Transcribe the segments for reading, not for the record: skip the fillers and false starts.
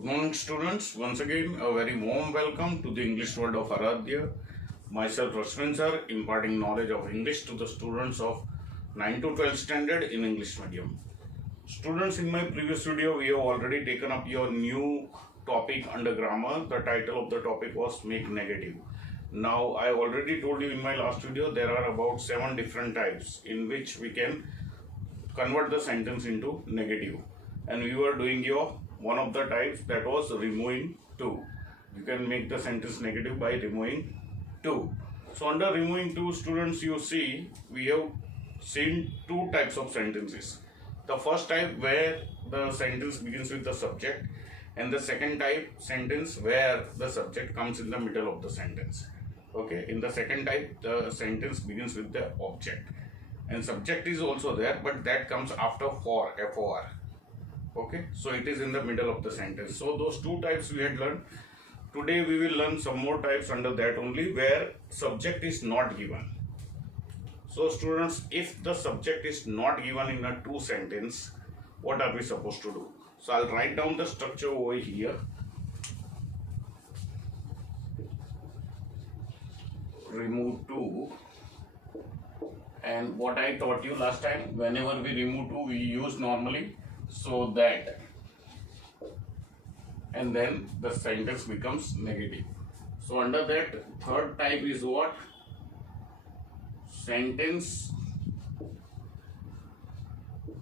Good morning, students. Once again, a very warm welcome to the English world of Aradhya. Myself, Rashmin sir, imparting knowledge of English to the students of 9 to 12 standard in English medium. Students, in my previous video, we have already taken up your new topic under grammar. The title of the topic was Make Negative. Now, I already told you in my last video, there are about 7 different types in which we can convert the sentence into negative. And we were doing your one of the types, that was removing to. You can make the sentence negative by removing to. So under removing to, students, you see we have seen two types of sentences. The first type where the sentence begins with the subject, and the second type sentence where the subject comes in the middle of the sentence. Okay, in the second type the sentence begins with the object and subject is also there, but that comes after for, FOR. Okay, so it is in the middle of the sentence. So those two types we had learned. Today we will learn some more types under that only, where subject is not given. So students, if the subject is not given in a two sentence, what are we supposed to do? So I'll write down the structure over here. Remove to, and what I taught you last time, whenever we remove to, we use normally so that, and then the sentence becomes negative. So under that, third type is what? Sentence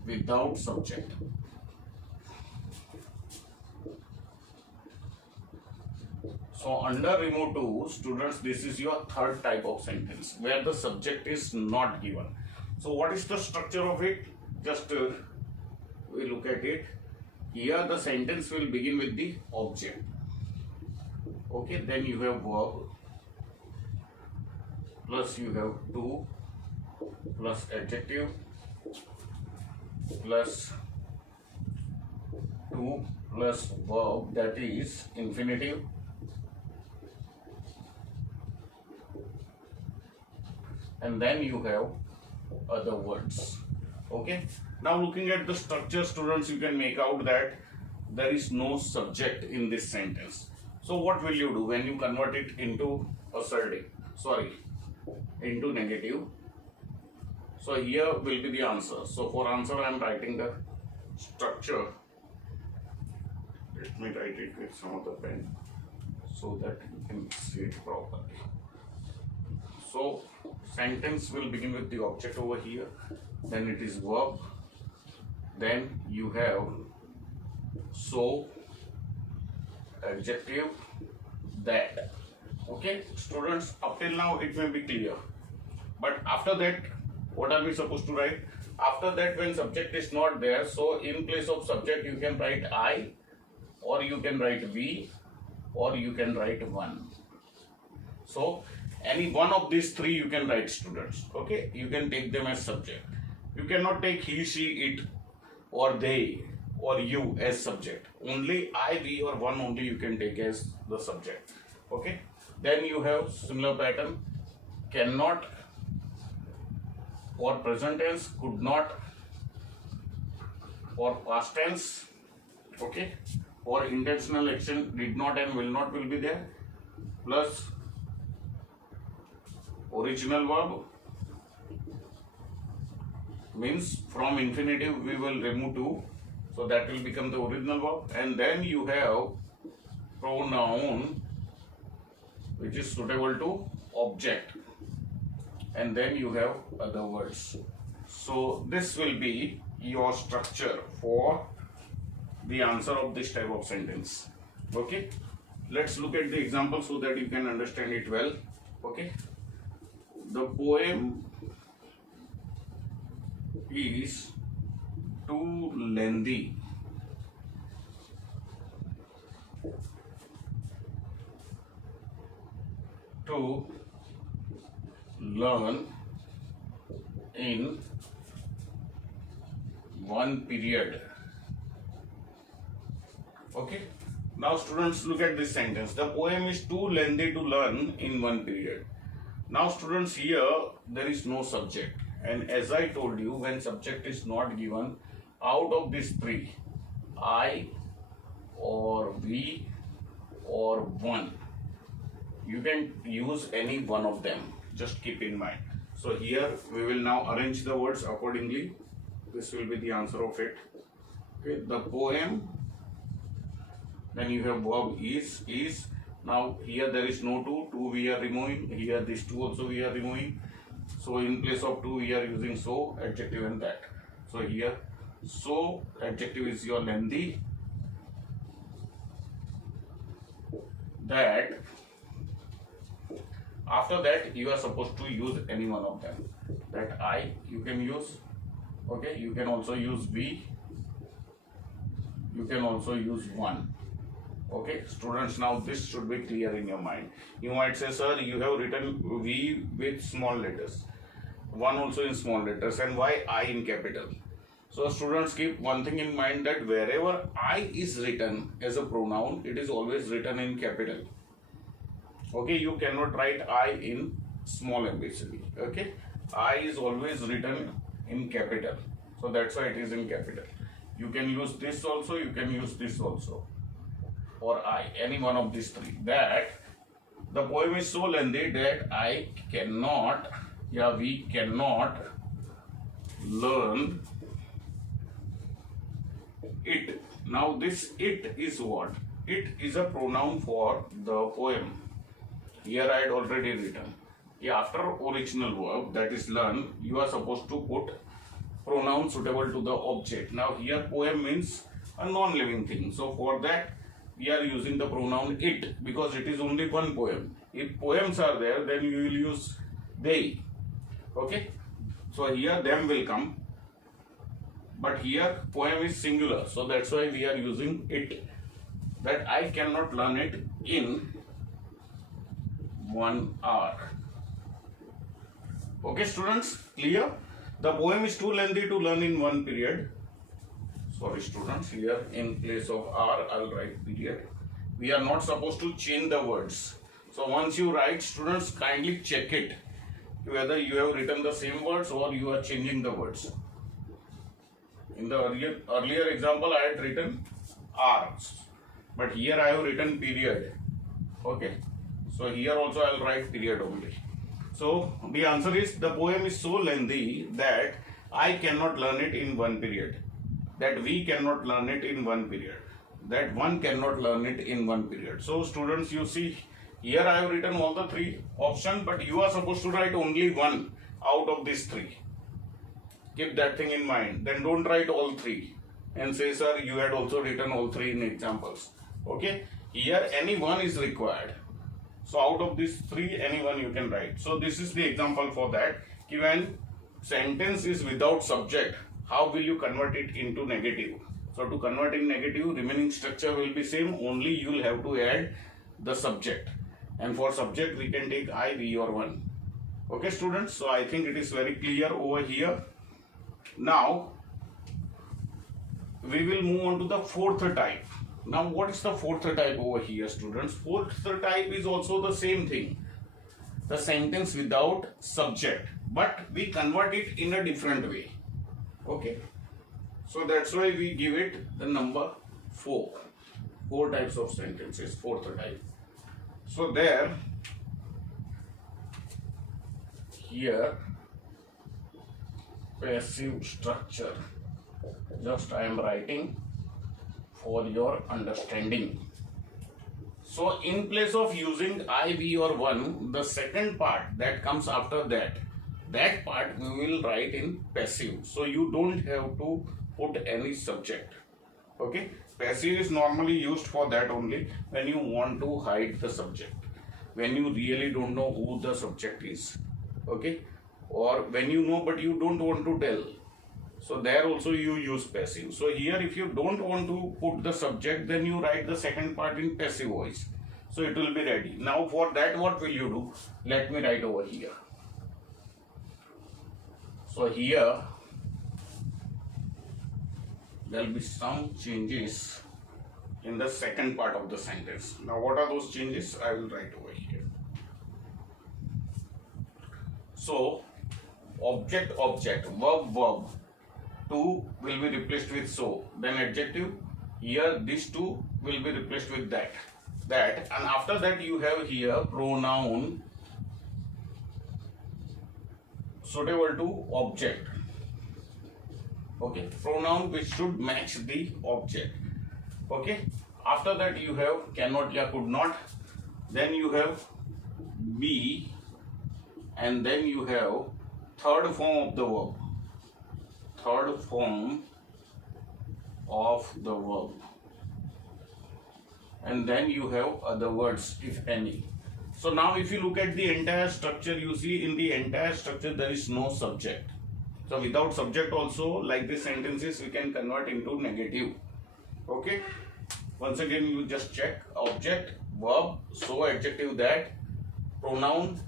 without subject. So under remove to, students, this is your third type of sentence where the subject is not given. So what is the structure of it? Just we look at it. Here the sentence will begin with the object. Okay, then you have verb, plus you have to, plus adjective, plus to, plus verb, that is infinitive, and then you have other words. Okay, now looking at the structure, students, you can make out that there is no subject in this sentence. So what will you do when you convert it into into negative? So here will be the answer. So for answer I am writing the structure. Let me write it with some other pen so that you can see it properly. So sentence will begin with the object over here, then it is verb, then you have so, adjective, that. Okay, students, up till now it may be clear, but after that what are we supposed to write? After that, when subject is not there, so in place of subject you can write I, or you can write we, or you can write one. So any one of these three you can write, students. Okay, you can take them as subject. You cannot take he, she, it, or they, or you as subject. Only I, we, or one only you can take as the subject. Okay, then you have similar pattern: cannot, or present tense, could not, or past tense. Okay, or intentional action, did not and will not will be there, plus original verb, means from infinitive we will remove to, so that will become the original verb, and then you have pronoun which is suitable to object, and then you have other words. So this will be your structure for the answer of this type of sentence. Okay, let's look at the example so that you can understand it well. Okay, the poem is too lengthy to learn in one period. Okay, now students, look at this sentence. The poem is too lengthy to learn in one period. Now students, here there is no subject, and as I told you, when subject is not given, out of these three, I, or we or one. You can use any one of them, just keep in mind. So here we will now arrange the words accordingly. This will be the answer of it. Okay, the poem, then you have verb is. Now here there is no two we are removing, here this two also we are removing. So in place of two we are using so, adjective and that. So here so adjective is your lengthy, that. After that you are supposed to use any one of them. That I you can use, okay, you can also use we, you can also use one. Okay, students, now this should be clear in your mind. You might say, sir, you have written we with small letters, one also in small letters, and why I in capital? So students, keep one thing in mind, that wherever I is written as a pronoun, it is always written in capital. Okay, you cannot write I in small abcd. Okay, I is always written in capital, so that's why it is in capital. You can use this also, you can use this also, or I, any one of these three. That the poem is so lengthy that I cannot, we cannot learn it. Now this it is what? It is a pronoun for the poem. Here I had already written. After original verb, that is learn, you are supposed to put pronoun suitable to the object. Now here poem means a non-living thing. So for that we are using the pronoun it, because it is only one poem. If poems are there, then you will use they. Okay. So here them will come. But here poem is singular. So that's why we are using it. That I cannot learn it in 1 hour. Okay students, clear? The poem is too lengthy to learn in one period. Sorry students, here in place of hour I will write period. We are not supposed to change the words. So once you write, students, kindly check it whether you have written the same words or you are changing the words. In the earlier example I had written hours, but here I have written period. Okay. So here also I will write period only. So the answer is, the poem is so lengthy that I cannot learn it in one period. That we cannot learn it in one period. That one cannot learn it in one period. So students, you see, here I have written all the three options, but you are supposed to write only one out of these three. Keep that thing in mind. Then don't write all three and say, sir, you had also written all three in examples. Okay. Here any one is required. So out of these three, any one you can write. So this is the example for that. When sentence is without subject, how will you convert it into negative? So to convert in negative, remaining structure will be same, only you will have to add the subject. And for subject, we can take I, we or one. Okay students, so I think it is very clear over here. Now, we will move on to the fourth type. Now what is the fourth type over here students? Fourth type is also the same thing. The sentence without subject, but we convert it in a different way. Okay. So that's why we give it the number 4. 4 types of sentences, fourth type. So there, here, passive structure. Just I am writing for your understanding. So in place of using I, we or one, the second part that comes after that part we will write in passive. So you don't have to put any subject. Okay. Passive is normally used for that only, when you want to hide the subject, when you really don't know who the subject is. Okay. Or when you know but you don't want to tell. So there also you use passive. So here if you don't want to put the subject, then you write the second part in passive voice. So it will be ready. Now for that, what will you do? Let me write over here. So here there will be some changes in the second part of the sentence. Now what are those changes? I will write over here. So object, verb, to will be replaced with so, then adjective, Here these two will be replaced with that, and after that you have here pronoun suitable to object. Okay, pronoun which should match the object. Okay, after that you have cannot या could not, then you have be, and then you have third form of the verb. Third form of the verb, and then you have other words if any. So now if you look at the entire structure, you see in the entire structure there is no subject. So without subject also, like this sentences we can convert into negative. Okay, once again you just check object, verb, so adjective that, pronoun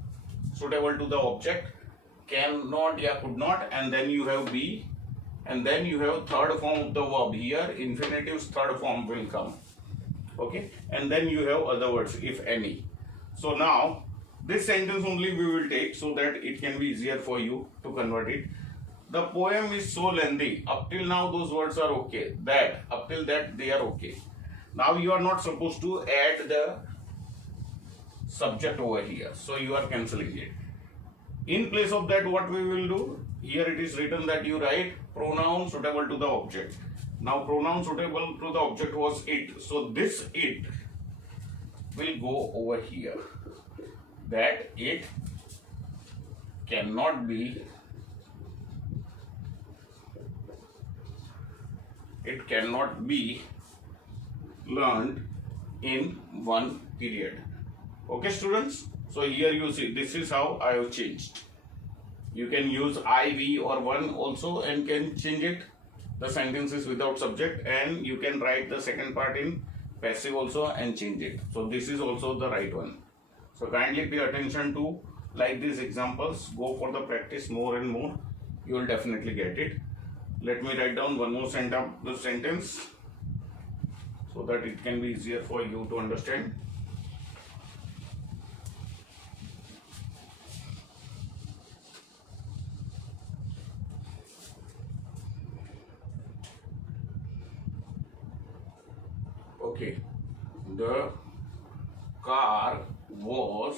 suitable to the object, cannot या could not, and then you have be, and then you have third form of the verb. Here infinitive's third form will come. Okay, and then you have other words if any. So now this sentence only we will take so that it can be easier for you to convert it. The poem is so lengthy. Up till now those words are okay. That, up till that they are okay. Now you are not supposed to add the subject over here, so you are cancelling it. In place of that, what we will do, here it is written that you write pronoun suitable to the object. Now pronoun suitable to the object was it, so this it will go over here, that it cannot be, learned in one period. Okay students, so here you see this is how I have changed. You can use I, we or one also and can change it, the sentences without subject, and you can write the second part in passive also and change it. So this is also the right one. So kindly pay attention to like these examples, go for the practice more and more, you will definitely get it. Let me write down one more sentence so that it can be easier for you to understand. Okay, the car was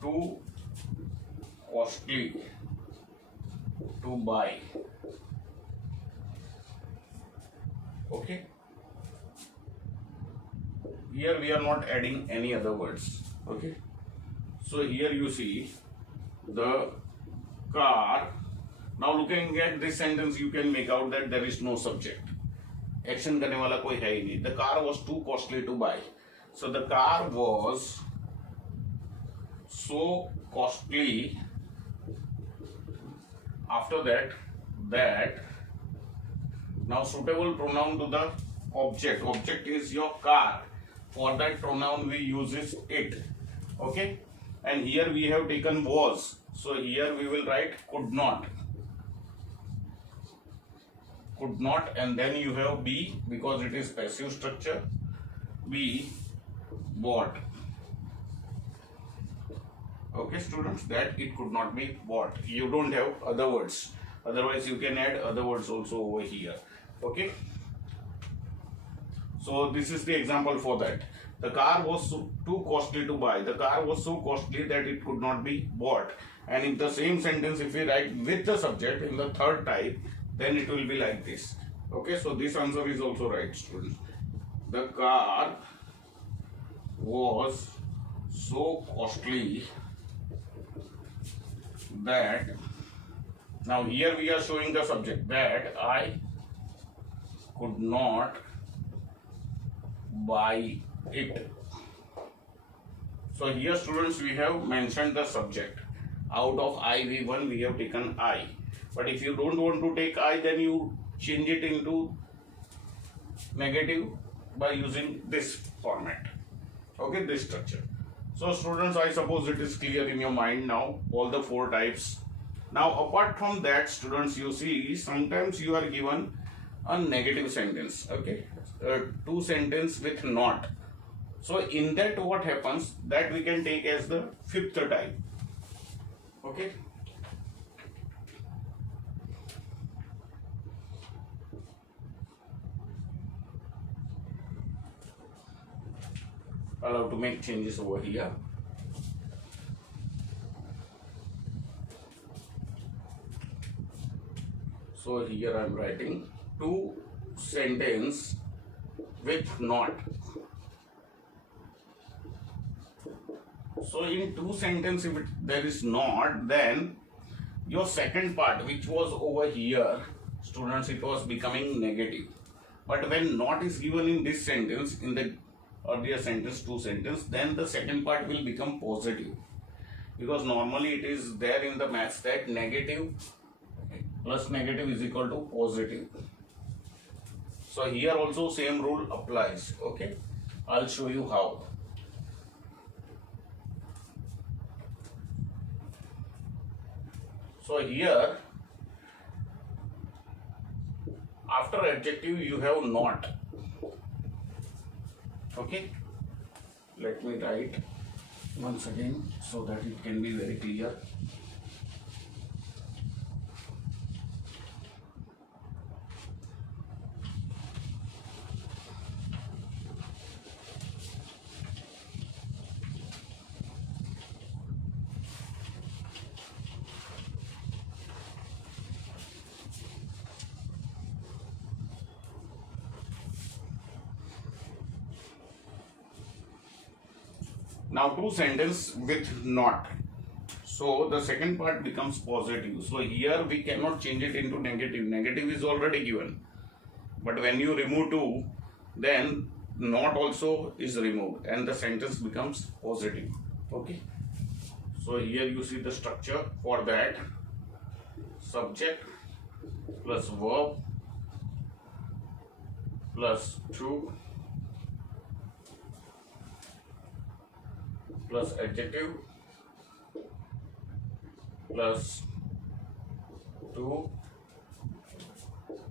too costly to buy. Okay, here we are not adding any other words. Okay, so here you see the car. Now looking at this sentence, you can make out that there is no subject. Action करने वाला कोई है ही नहीं. The car was too costly to buy. So the car was so costly. After that now suitable pronoun to the object. Object is your car. For that pronoun we use is it. Okay, and here we have taken was. So here we will write could not. Could not, and then you have be because it is passive structure. Be bought. Okay students, that it could not be bought. You don't have other words, otherwise you can add other words also over here. Okay, so this is the example for that. The car was too costly to buy. The car was so costly that it could not be bought. And in the same sentence, if we write with the subject in the third type, then it will be like this. Okay, so this answer is also right students. The car was so costly that, now here we are showing the subject, that I could not buy it. So here students we have mentioned the subject. Out of I, V1 we have taken I. But if you don't want to take I, then you change it into negative by using this format. Okay, this structure. So students, I suppose it is clear in your mind now, all the four types. Now apart from that students, you see sometimes you are given a negative sentence. Okay, two sentence with not. So in that what happens, that we can take as the fifth type. Okay. allowed to make changes over here. So here I am writing two sentence with not. So in two sentence, if there is not, then your second part, which was over here, students, it was becoming negative. But when not is given in this sentence, in the earlier sentence, two sentence, then the second part will become positive. Because normally it is there in the maths that negative plus negative is equal to positive. So here also same rule applies. Okay, I'll show you how. So here, after adjective you have not. Okay, let me write once again so that it can be very clear. Now two sentence with not. So the second part becomes positive. So here we cannot change it into negative. Negative is already given. But when you remove two, then not also is removed and the sentence becomes positive. Okay. So here you see the structure for that. Subject plus verb plus to plus adjective plus to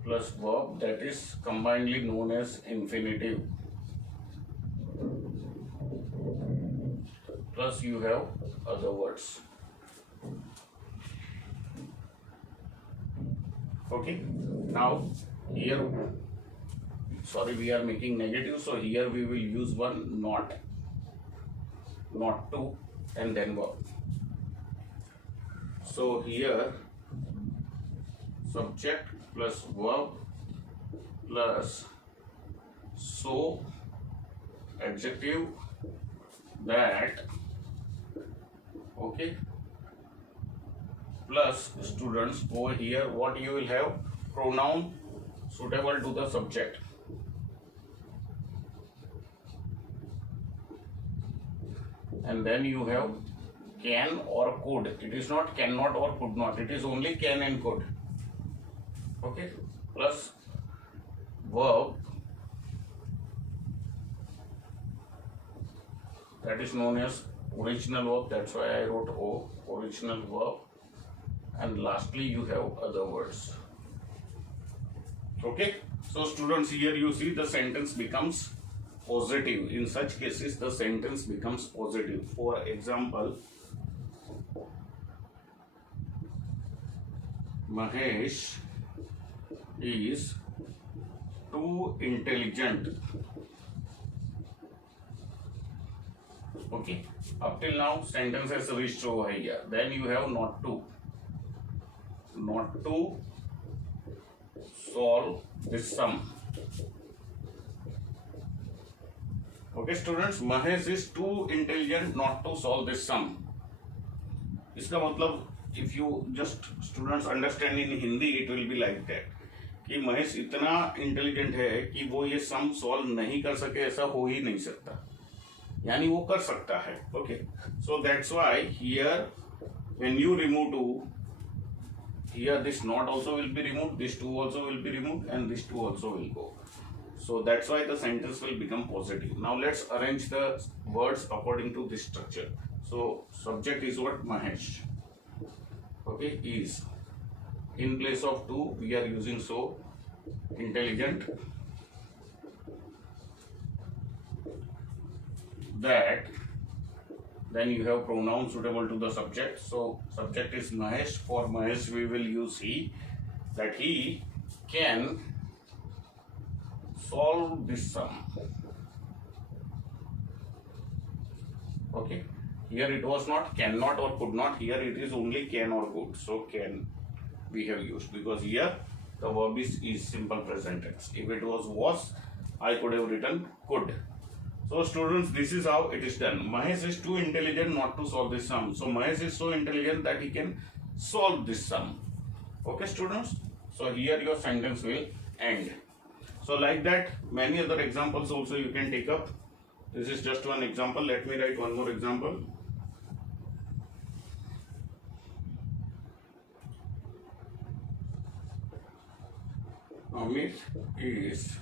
plus verb, that is combinedly known as infinitive, plus you have other words. Okay, now here, sorry, we are making negative, so here we will use one not to, and then verb. So here subject plus verb plus so adjective that, okay, plus students over here what you will have, pronoun suitable to the subject. And then you have can or could. It is not cannot or could not. It is only can and could. Okay. Plus verb, that is known as original verb. That's why I wrote O, original verb. And lastly you have other words. Okay. So students, here you see the sentence becomes positive. In such cases the sentence becomes positive. For example, Mahesh is too intelligent. Okay, up till now sentence has reached over here. Then you have not to solve this sum. Okay students, Mahesh is too intelligent not to solve this sum. इसका मतलब if you just students understand in Hindi, it will be like that कि महेश इतना intelligent है कि वो ये sum solve नहीं कर सके, ऐसा हो ही नहीं सकता, यानी वो कर सकता है. Okay, so that's why here when you remove two, here this not also will be removed, this two also will be removed, and this two also will go. So that's why the sentence will become positive. Now let's arrange the words according to this structure. So subject is what? Mahesh. Okay, is. In place of to we are using so, intelligent. That, then you have pronoun suitable to the subject. So subject is Mahesh. For Mahesh we will use he, that he can solve this sum. Okay, here it was not cannot or could not, here it is only can or could. So can we have used, because here the verb is simple present tense. If it was, I could have written could. So students, this is how it is done. Mahesh is too intelligent not to solve this sum. So Mahesh is so intelligent that he can solve this sum. Okay students, so here your sentence will end. So like that, many other examples also you can take up. This is just one example. Let me write one more example. Amit is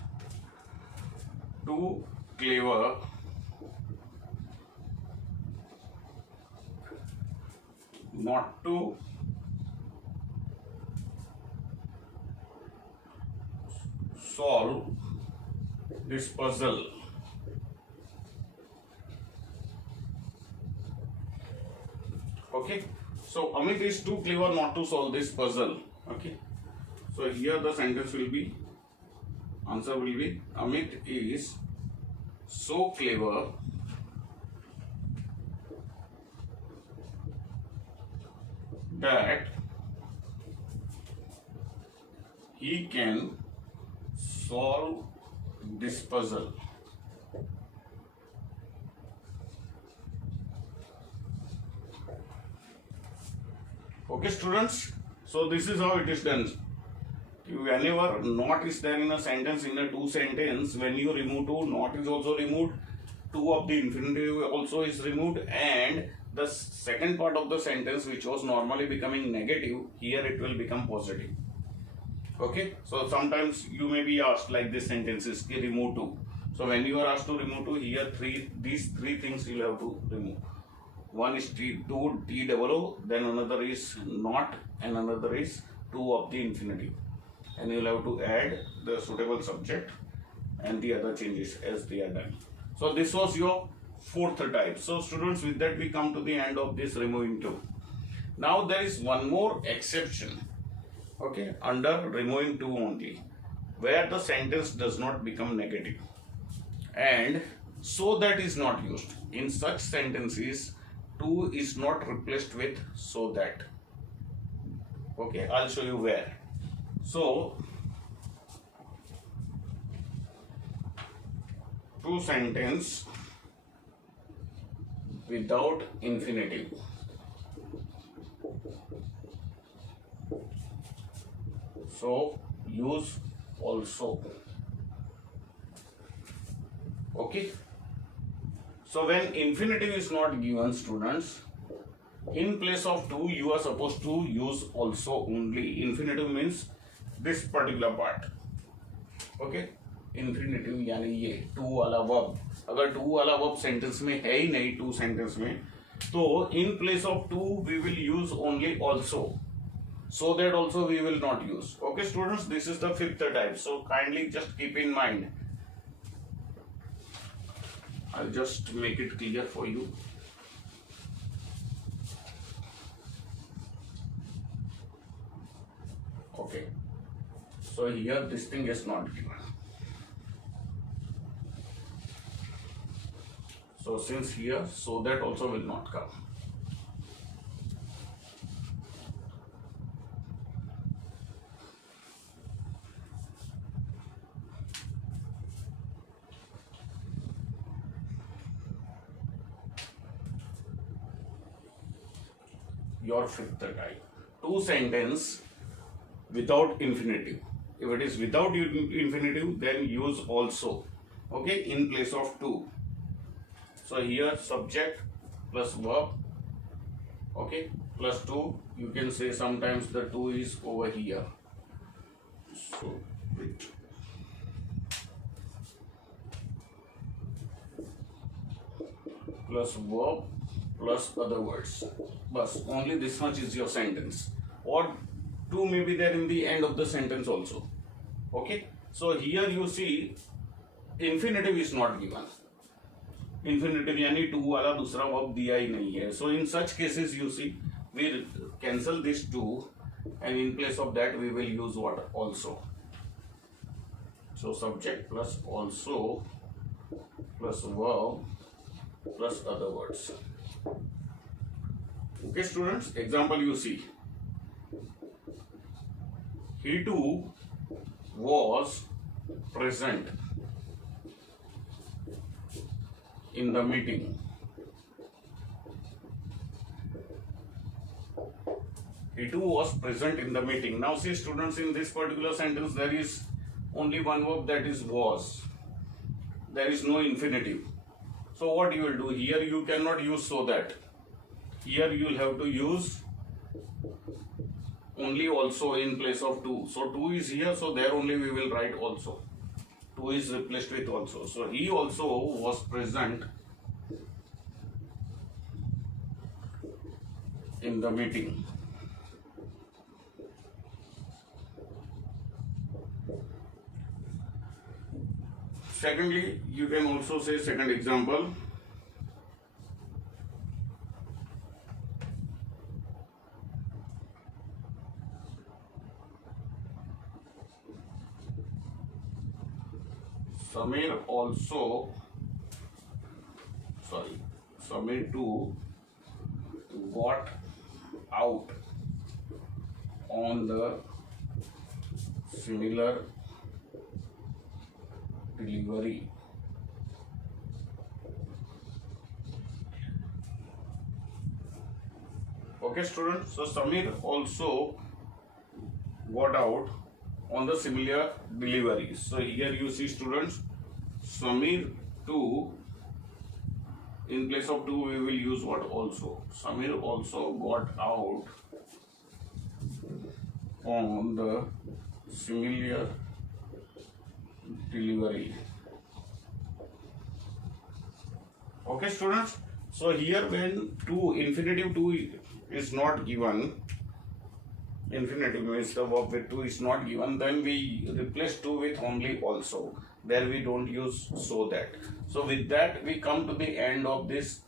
too clever not to solve this puzzle. Okay, so Amit is too clever not to solve this puzzle. Okay, so here the sentence will be, answer will be, Amit is so clever that he can solve this puzzle. Okay students, so this is how it is done. Whenever not is there in a sentence, in a two sentence, when you remove two, not is also removed, two of the infinitive also is removed, and the second part of the sentence which was normally becoming negative, here it will become positive. Okay, so sometimes you may be asked like this sentence is remove two. So when you are asked to remove two, here these three things you have to remove. One is two T double O, then another is not, and another is two of the infinitive. And you will have to add the suitable subject and the other changes as they are done. So this was your fourth type. So students, with that we come to the end of this removing two. Now there is one more exception, okay, under removing two only, where the sentence does not become negative, and so that is not used. In such sentences, two is not replaced with so that. Okay, I'll show you where. So, two sentence without infinitive. So, use also. Okay. So, when infinitive is not given, students, in place of two, you are supposed to use also only. Infinitive means this particular part. Okay, infinitive यानी ये to वाला verb, अगर to वाला verb sentence में है ही नहीं, two sentence में, तो in place of two we will use only also, so that also we will not use. Okay students, this is the fifth type, so kindly just keep in mind. I'll just make it clear for you. Okay, so here this thing is not given. So since here, so that also will not come. Your fifth type, two sentence without infinitive. If it is without infinitive, then use also. Okay, in place of two. So here subject plus verb, okay, plus two. You can say sometimes the two is over here. So wait. Plus verb plus other words. But only this much is your sentence. Or two may be there in the end of the sentence also. Okay, so here you see infinitive is not given. Infinitive यानी to वाला दूसरा verb दिया ही नहीं है. So in such cases you see we cancel this two and in place of that we will use what? Also. So subject plus also plus verb plus other words. Okay students, example you see. He too was present in the meeting. He too was present in the meeting. Now see students, in this particular sentence there is only one verb, that is was. There is no infinitive. So what you will do here, you cannot use so that. Here you will have to use only also in place of to. So to is here, so there only we will write also. To is replaced with also. So he also was present in the meeting. Secondly, you can also say second example. Samir too got out on the similar delivery. Okay students, so Samir also got out on the similar delivery. So here you see students, Samir too, in place of to we will use what also. Samir also got out on the similar delivery. Okay students, so here when to infinitive to is not given, infinitive means the verb with to is not given, then we replace to with only also. There we don't use so that. So with that we come to the end of this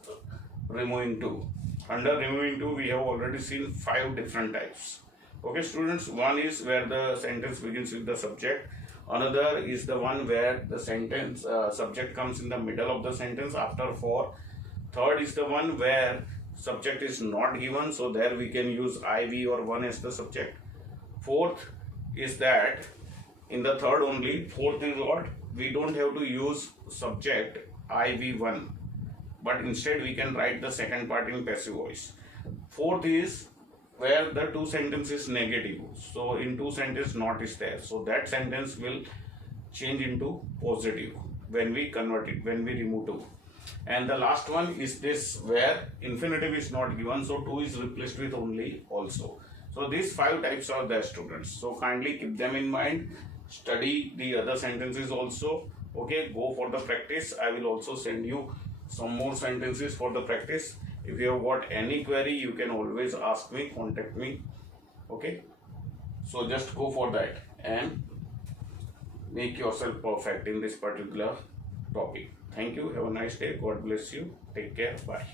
removing to. Under removing to we have already seen 5 different types. Okay students, one is where the sentence begins with the subject. Another is the one where the sentence subject comes in the middle of the sentence after for. Third is the one where subject is not given, so there we can use IV or one as the subject. Fourth is that in the third only, fourth is what? We don't have to use subject IV1, but instead we can write the second part in passive voice. Fourth is where the two sentence is negative, so in two sentence not is there, so that sentence will change into positive when we convert it, when we remove to. And the last one is this where infinitive is not given, so to is replaced with only also. So these 5 types are there students, so kindly keep them in mind. Study the other sentences also. Okay, go for the practice. I will also send you some more sentences for the practice. If you have got any query, you can always ask me, contact me. Okay, so just go for that and make yourself perfect in this particular topic. Thank you. Have a nice day. God bless you. Take care. Bye.